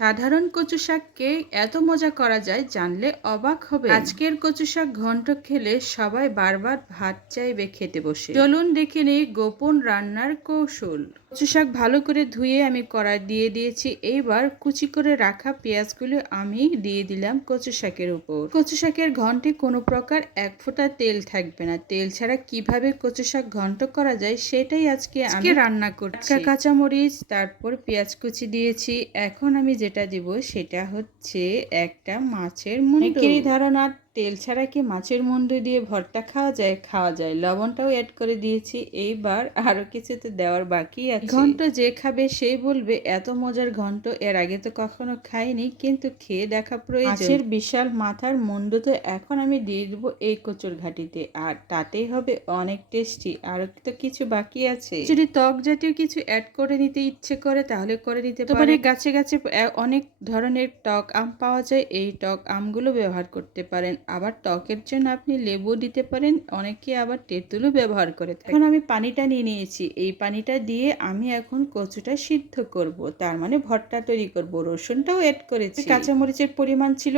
সাধারণ কচু শাককে এত মজা করা যায় জানলে অবাক হবে। আজকের কচু শাক ঘন্ট খেলে সবাই বারবার ভাত চাইবে খেতে বসে। চলুন দেখে নেই গোপন রান্নার কৌশল। কচু শাক ভালো করে ধুয়ে আমি কড়াই দিয়ে দিয়েছি। এইবার কুচি করে রাখা পেঁয়াজগুলো আমি দিয়ে দিলাম কচু শাকের উপর। কচু শাকের ঘন্টে কোনো প্রকার এক ফোঁটা তেল থাকবে না। তেল ছাড়া কিভাবে কচু শাক ঘন্ট করা যায় সেটাই আজকে আমি রান্না করছি। কাঁচামরিচ, তারপর পেঁয়াজ কুচি দিয়েছি। এখন আমি যেটা দিব সেটা হচ্ছে একটা মাছের মুন্ডু। অনেকেরই ধারণা তেল ছাড়া কি মাছের মুন্ডু দিয়ে ভর্তা খাওয়া যায়? খাওয়া যায়। লবণটাও অ্যাড করে দিয়েছি। এইবার আরো কিছুতে দেওয়ার বাকি আছে। ঘন্ট যে খাবে সেই বলবে এত মজার ঘন্ট এর আগে তো কখনো খাইনি, কিন্তু খেয়ে দেখা প্রয়োজন। মাছের বিশাল মাথার মুন্ডু তো এখন আমি দিয়ে দেবো এই কচুর ঘাটিতে, আর তাতেই হবে অনেক টেস্টি। আরো তো কিছু বাকি আছে। যদি টক জাতীয় কিছু অ্যাড করে নিতে ইচ্ছে করে তাহলে করে নিতে পারে। গাছে গাছে অনেক ধরনের টক আম পাওয়া যায়, এই টক আমগুলো ব্যবহার করতে পারেন। আবার টকের জন্য আপনি লেবু দিতে পারেন, অনেকে আবার তেঁতুলও ব্যবহার করে থাকে। এখন আমি পানিটা নিয়ে নিয়েছি। এই পানিটা দিয়ে আমি এখন কচুটা সিদ্ধ করব, তার মানে ভর্তা তৈরি করব। রসুনটাও অ্যাড করেছি। কাঁচামরিচের পরিমাণ ছিল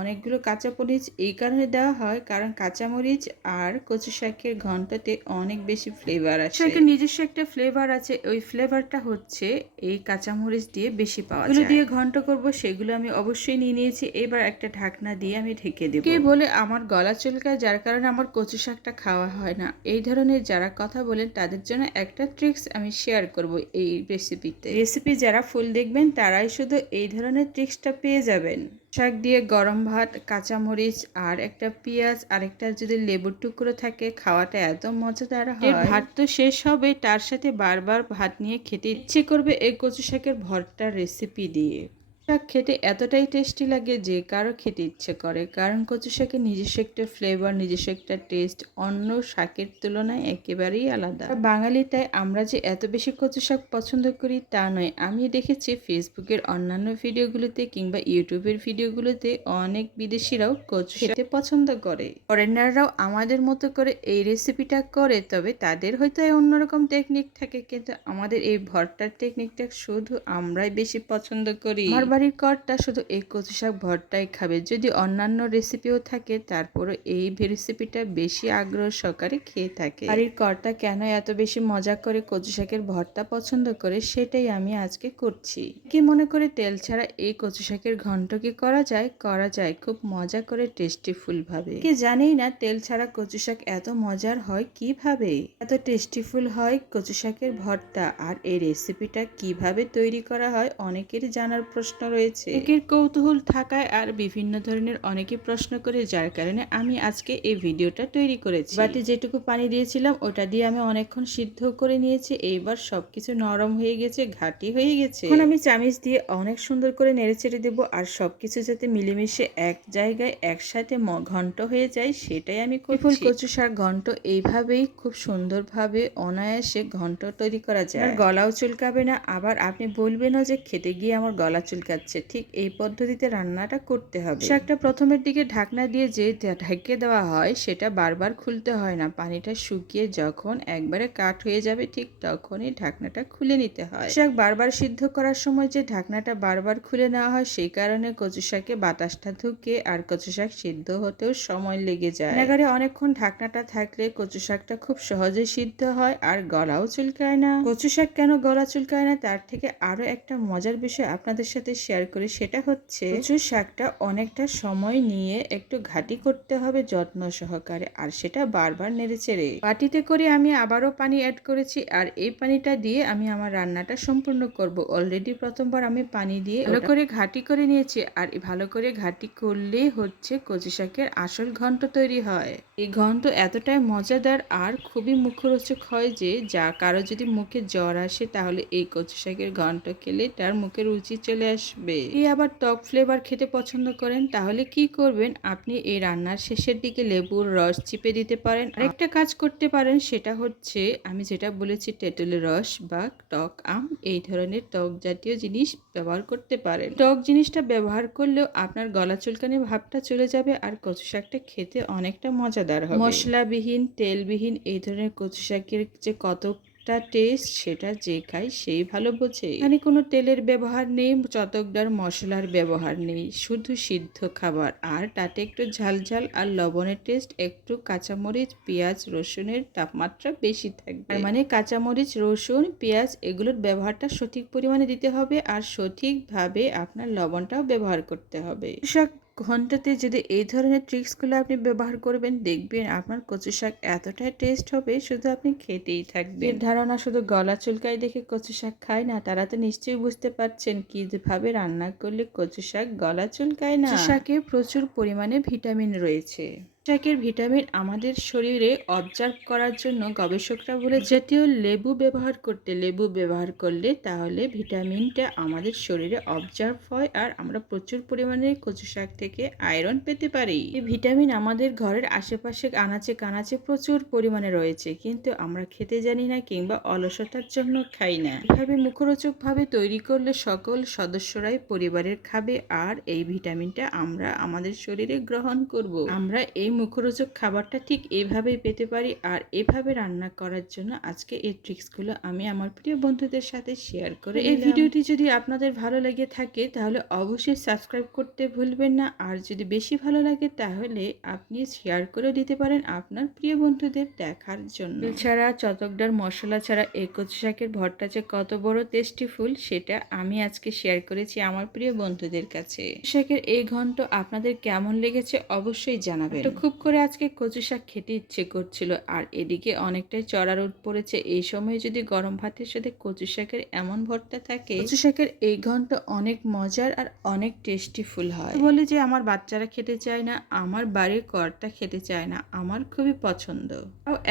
অনেকগুলো কাঁচামরিচ এই কারণে দেওয়া হয় কারণ কাঁচামরিচ আর কচু শাকের ঘন্টতে অনেক বেশি ফ্লেভার আছে। শাকের নিজস্ব একটা ফ্লেভার আছে, ওই ফ্লেভারটা হচ্ছে এই কাঁচামরিচ দিয়ে বেশি পাওয়া যায়। দিয়ে ঘন্ট করব সেগুলো আমি অবশ্যই নিয়ে নিয়েছি। এবার একটা ঢাকনা দিয়ে আমি ঢেকে দেব। কে বলে আমার গলা চুলকায়, যার কারণে আমার কচু শাকটা খাওয়া হয় না। এই ধরনের যারা কথা বলেন তাদের জন্য একটা ট্রিক্স আমি শেয়ার করব এই রেসিপিতে। রেসিপি যারা ফুল দেখবেন তারাই শুধু এই ধরনের ট্রিক্সটা পেয়ে যাবেন। শাক দিয়ে গরম ভাত, কাঁচামরিচ আর একটা পেঁয়াজ আর একটা যদি লেবুর টুকরো থাকে, খাওয়াটা এত মজাদার হয়। ভাত তো শেষ হবে, তার সাথে বারবার ভাত নিয়ে খেতে ইচ্ছে করবে এই কচু শাকের ভর্তার রেসিপি দিয়ে। শাক খেতে এতটাই টেস্টি লাগে যে কারো খেতে ইচ্ছে করে, কারণ কচু শাকের নিজস্ব একটা ফ্লেভার, নিজস্ব একটা টেস্ট অন্য শাকের তুলনায় একেবারেই আলাদা। বাঙালি তাই আমরা যে এত বেশি কচু শাক পছন্দ করি তা নয়। আমি দেখেছি ফেসবুকের অন্যান্য ভিডিওগুলোতে কিংবা ইউটিউবের ভিডিওগুলোতে অনেক বিদেশিরাও কচু খেতে পছন্দ করে। ফরেনাররাও আমাদের মতো করে এই রেসিপিটা করে, তবে তাদের হয়তো অন্যরকম টেকনিক থাকে, কিন্তু আমাদের এই ভর্তার টেকনিকটা শুধু আমরাই বেশি পছন্দ করি। আমার বাড়ির কর্তা শুধু এই কচু শাক ভর্তাই খাবে, যদি অন্যান্য রেসিপিও থাকে তারপরও এই রেসিপিটা বেশি আগ্রহ সহকারে খেয়ে থাকে। বাড়ির কর্তা কেন এত বেশি মজা করে কচু শাকের ভর্তা পছন্দ করে সেটাই আমি আজকে করছি। কি মনে করে তেল ছাড়া এই কচু শাকের ঘন্ট কি করা যায়? করা যায়, খুব মজা করে টেস্টিফুল ভাবে। কি জানেই না তেল ছাড়া কচু শাক এত মজার হয় কিভাবে, এত টেস্টিফুল হয় কচু শাকের ভর্তা। আর এই রেসিপিটা কিভাবে তৈরি করা হয় অনেকের জানার প্রশ্ন রয়েছে। একের কৌতূহল থাকায় আর বিভিন্ন ধরনের অনেকে প্রশ্ন করে, যার কারণে আমি আজকে এই ভিডিওটা তৈরি করেছি। বাটি যেটুকু পানি দিয়েছিলাম ওটা দিয়ে আমি অনেকক্ষণ সিদ্ধ করে নিয়েছি। এইবার সবকিছু নরম হয়ে গেছে, ঘাটি হয়ে গেছে। এখন আমি চামচ দিয়ে অনেক সুন্দর করে নেড়েচেড়ে দেবো, আর সবকিছু যাতে মিলেমিশে এক জায়গায় একসাথে ঘন্ট হয়ে যায় সেটাই আমি করছি। ফুল কচু শাক ঘন্ট এইভাবেই খুব সুন্দরভাবে অনায়াসে ঘন্ট তৈরি করা যায়। আর গলাও চুলকাবে না, আবার আপনি বলবেনও যে খেতে গিয়ে আমার গলা চুলকাচ্ছে। ঠিক এই পদ্ধতিতে রান্নাটা করতে হবে। শাকটা প্রথমের দিকে ঢাকনা দিয়ে যে ঢেকে দেওয়া হয় সেটা বারবার খুলতে হয় না। পানিটা শুকিয়ে যখন একবারে কাট হয়ে যাবে ঠিক তখনই ঢাকনাটা খুলে নিতে হয়। শাক বারবার সিদ্ধ করার সময় যে ঢাকনাটা বারবার খুলে নেওয়া হয় সেই কারণে কচু শাকে বাতাসটা ঢুকে আর কচু শাক সিদ্ধ হতেও সময় লেগে যায়। রান্নাঘরে অনেকক্ষণ ঢাকনাটা থাকলে কচু শাকটা খুব সহজে সিদ্ধ হয় আর গলাও চুলকায় না। কচু শাক কেন গলা চুলকায় না তার থেকে আরো একটা মজার বিষয় আপনাদের সাথে শেয়ার করি, সেটা হচ্ছে কচু শাকটা অনেকটা সময় নিয়ে একটু ঘাটি করতে হবে যত্ন সহকারে, আর সেটা বারবার নেড়েচেড়ে। বাটিতে করে আমি আবারও পানি অ্যাড করেছি, আর এই পানিটা দিয়ে আমি আমার রান্নাটা সম্পূর্ণ করব। অলরেডি প্রথমবার আমি পানি দিয়ে ভালো করে ঘাটি করে নিয়েছি, আর ভালো করে ঘাটি করলেই হচ্ছে কচু শাকের আসল ঘন্ট তৈরি হয়। এই ঘন্ট এতটাই মজাদার আর খুবই মুখরোচক হয় যে যা কারো যদি মুখে জ্বর আসে তাহলে এই কচু শাকের ঘন্ট খেলে তার মুখে রুচি চলে আসবে। এই আবার টক ফ্লেভার খেতে পছন্দ করেন তাহলে কি করবেন, আপনি এই রান্নার শেষের দিকে লেবুর রস চিপে দিতে পারেন। আরেকটা কাজ করতে পারেন, সেটা হচ্ছে আমি যেটা বলেছি তেঁতুলের রস বা টক আম, এই ধরনের টক জাতীয় জিনিস ব্যবহার করতে পারেন। টক জিনিসটা ব্যবহার করলেও আপনার গলা চুলকানি ভাবটা চলে যাবে আর কচু শাকটা খেতে অনেকটা মজাদার হবে। মশলাবিহীন তেলবিহীন এই ধরনের কচু শাকের যে কত একটা টেস্ট, সেটা যে খায় সেই ভালো বোঝে। এখানে কোনো তেলের ব্যবহার নেই, চটকদার মশলার ব্যবহার নেই, শুধু সিদ্ধ খাবার। আর তাতে একটু ঝাল আর লবণের টেস্ট, একটু কাঁচামরিচ, পেঁয়াজ, রসুনের তাপমাত্রা বেশি থাকবে। মানে কাঁচামরিচ, রসুন, পেঁয়াজ এগুলোর ব্যবহারটা সঠিক পরিমাণে দিতে হবে আর সঠিকভাবে আপনার লবণটাও ব্যবহার করতে হবে। শাক ঘন্টাতে যদি এই ধরনের ট্রিক্সগুলো আপনি ব্যবহার করবেন, দেখবেন আপনার কচু শাক এতটাই টেস্ট হবে, শুধু আপনি খেতেই থাকবেন। ধারণা শুধু গলা চুলকায় দেখে কচু শাক খায় না, তারা তো নিশ্চয়ই বুঝতে পারছেন কিভাবে রান্না করলে কচু শাক গলা চুলকায় না। শাকে প্রচুর পরিমাণে ভিটামিন রয়েছে। শাকের ভিটামিন আমাদের শরীরে অবজার্ভ করার জন্য গবেষকরা বলে জাতীয় লেবু ব্যবহার করলে তাহলে ভিটামিনটা আমাদের শরীরে অবজার্ভ হয় আর আমরা প্রচুর পরিমাণে কচু শাক থেকে আয়রন পেতে পারি। এই ভিটামিন আমাদের ঘরের আশেপাশে আনাচে কানাচে প্রচুর পরিমাণে রয়েছে, কিন্তু আমরা খেতে জানি না কিংবা অলসতার জন্য খাই না। এভাবে মুখরোচকভাবে তৈরি করলে সকল সদস্যরাই পরিবারের খাবে আর এই ভিটামিনটা আমরা আমাদের শরীরে গ্রহণ করব। আমরা এই মুখরোচক খাবারটা ঠিক এইভাবেই পেতে পারি। আর এভাবে রান্না করার জন্য আজকে এই ট্রিক্সগুলো আমি আমার প্রিয় বন্ধুদের সাথে শেয়ার করে এই ভিডিওটি যদি আপনাদের ভালো লেগে থাকে তাহলে অবশ্যই সাবস্ক্রাইব করতে ভুলবেন না। আর যদি বেশি ভালো লাগে তাহলে আপনি শেয়ার করে দিতে পারেন আপনার প্রিয় বন্ধুদের দেখার জন্য। এছাড়া চটকদার মশলা ছাড়া এই কচু শাকের ভর্তা যে কত বড় টেস্টিফুল সেটা আমি আজকে শেয়ার করেছি আমার প্রিয় বন্ধুদের কাছে। শাকের এই ঘন্ট আপনাদের কেমন লেগেছে অবশ্যই জানাবেন। খুব করে আজকে কচু শাক খেতে ইচ্ছে করছিল আর এদিকে অনেকটাই চড়া রোদ পড়েছে। এই সময় যদি গরম ভাতের সাথে কচু শাকের এমন ভর্তা থাকে, কচু শাকের এই ঘন্ট অনেক মজার আর অনেক টেস্টিফুল হয়। বলে যে আমার বাচ্চারা খেতে চায় না, আমার বাড়ির কর্তা খেতে চায় না, আমার খুবই পছন্দ।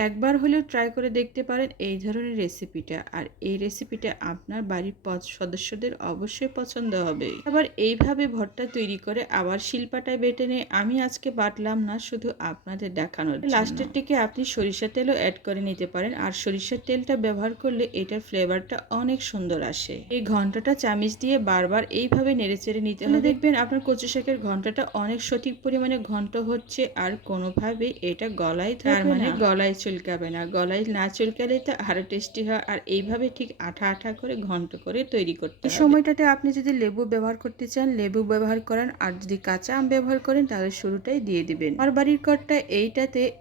একবার হলেও ট্রাই করে দেখতে পারেন এই ধরনের রেসিপিটা। আর এই রেসিপিটা আপনার বাড়ির সদস্যদের অবশ্যই পছন্দ হবে। আবার এইভাবে ভর্তা তৈরি করে আবার শিলপাটায় বেটে নিয়ে আমি আজকে বাটলাম না, শুধু আপনাদের দেখানোর। লাস্টের দিকে আপনি সরিষার তেলও অ্যাড করে নিতে পারেন। আর সরিষার তেলটা ব্যবহার করলে এটার ফ্লেভারটা অনেক সুন্দর আসে। এই ঘন্টটা চামিচ দিয়ে বারবার এইভাবে নেড়েচেড়ে নিতে হবে। দেখবেন আপনার কচু শাকের ঘন্টটা অনেক সঠিক পরিমাণে ঘন্ট হচ্ছে আর কোনোভাবে এটা গলায় থাকবে না, গলায় চুলকাবে না। গলায় না চুলকালে তো আরো টেস্টি হয়। আর এইভাবে ঠিক আঠা আঠা করে ঘন্ট করে তৈরি করতে হবে। এই সময়টাতে আপনি যদি লেবু ব্যবহার করতে চান লেবু ব্যবহার করেন, আর যদি কাঁচা আম ব্যবহার করেন তাহলে শুরুটাই দিয়ে দিবেন। আমার বাড়ির কর্তা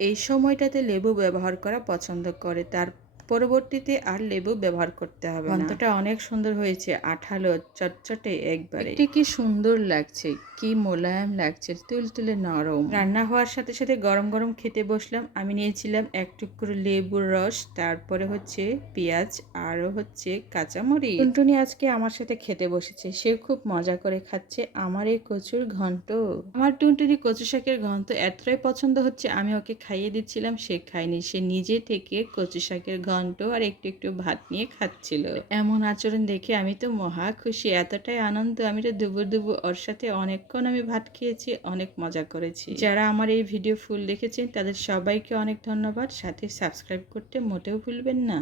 এই সময়টাতে লেবু ব্যবহার করা পছন্দ করে, তার পরবর্তীতে আর লেবু ব্যবহার করতে হবে না। ঘন্টটা অনেক সুন্দর হয়েছে, আঠালো চটচটে একবারে। কি সুন্দর লাগছে, কি মোলায়েম লাগছে, তুলতুলে নরম। রান্না হওয়ার সাথে সাথে গরম গরম খেতে বসলাম। আমি নিয়েছিলাম এক টুকরো লেবুর রস, তারপরে হচ্ছে পেঁয়াজ আরও হচ্ছে কাঁচামরিচ। টুনটুনি আজকে আমার সাথে খেতে বসেছে, সে খুব মজা করে খাচ্ছে আমার এই কচুর ঘন্ট। আমার টুনটুনি কচু শাকের ঘন্ট এতটাই পছন্দ হচ্ছে, আমি ওকে খাইয়ে দিচ্ছিলাম, সে খায়নি। সে নিজে থেকে কচু শাকের ঘন্ট আর একটু একটু ভাত নিয়ে খাচ্ছিল। এমন আচরণ দেখে আমি তো মহা খুশি, এতটাই আনন্দ। আমি তো দুবু ওর সাথে অনেকক্ষণ আমি ভাত খেয়েছি, অনেক মজা করেছি। যারা আমার এই ভিডিও ফুল দেখেছেন তাদের সবাইকে অনেক ধন্যবাদ। সাথে সাবস্ক্রাইব করতে মোটেও ভুলবেন না।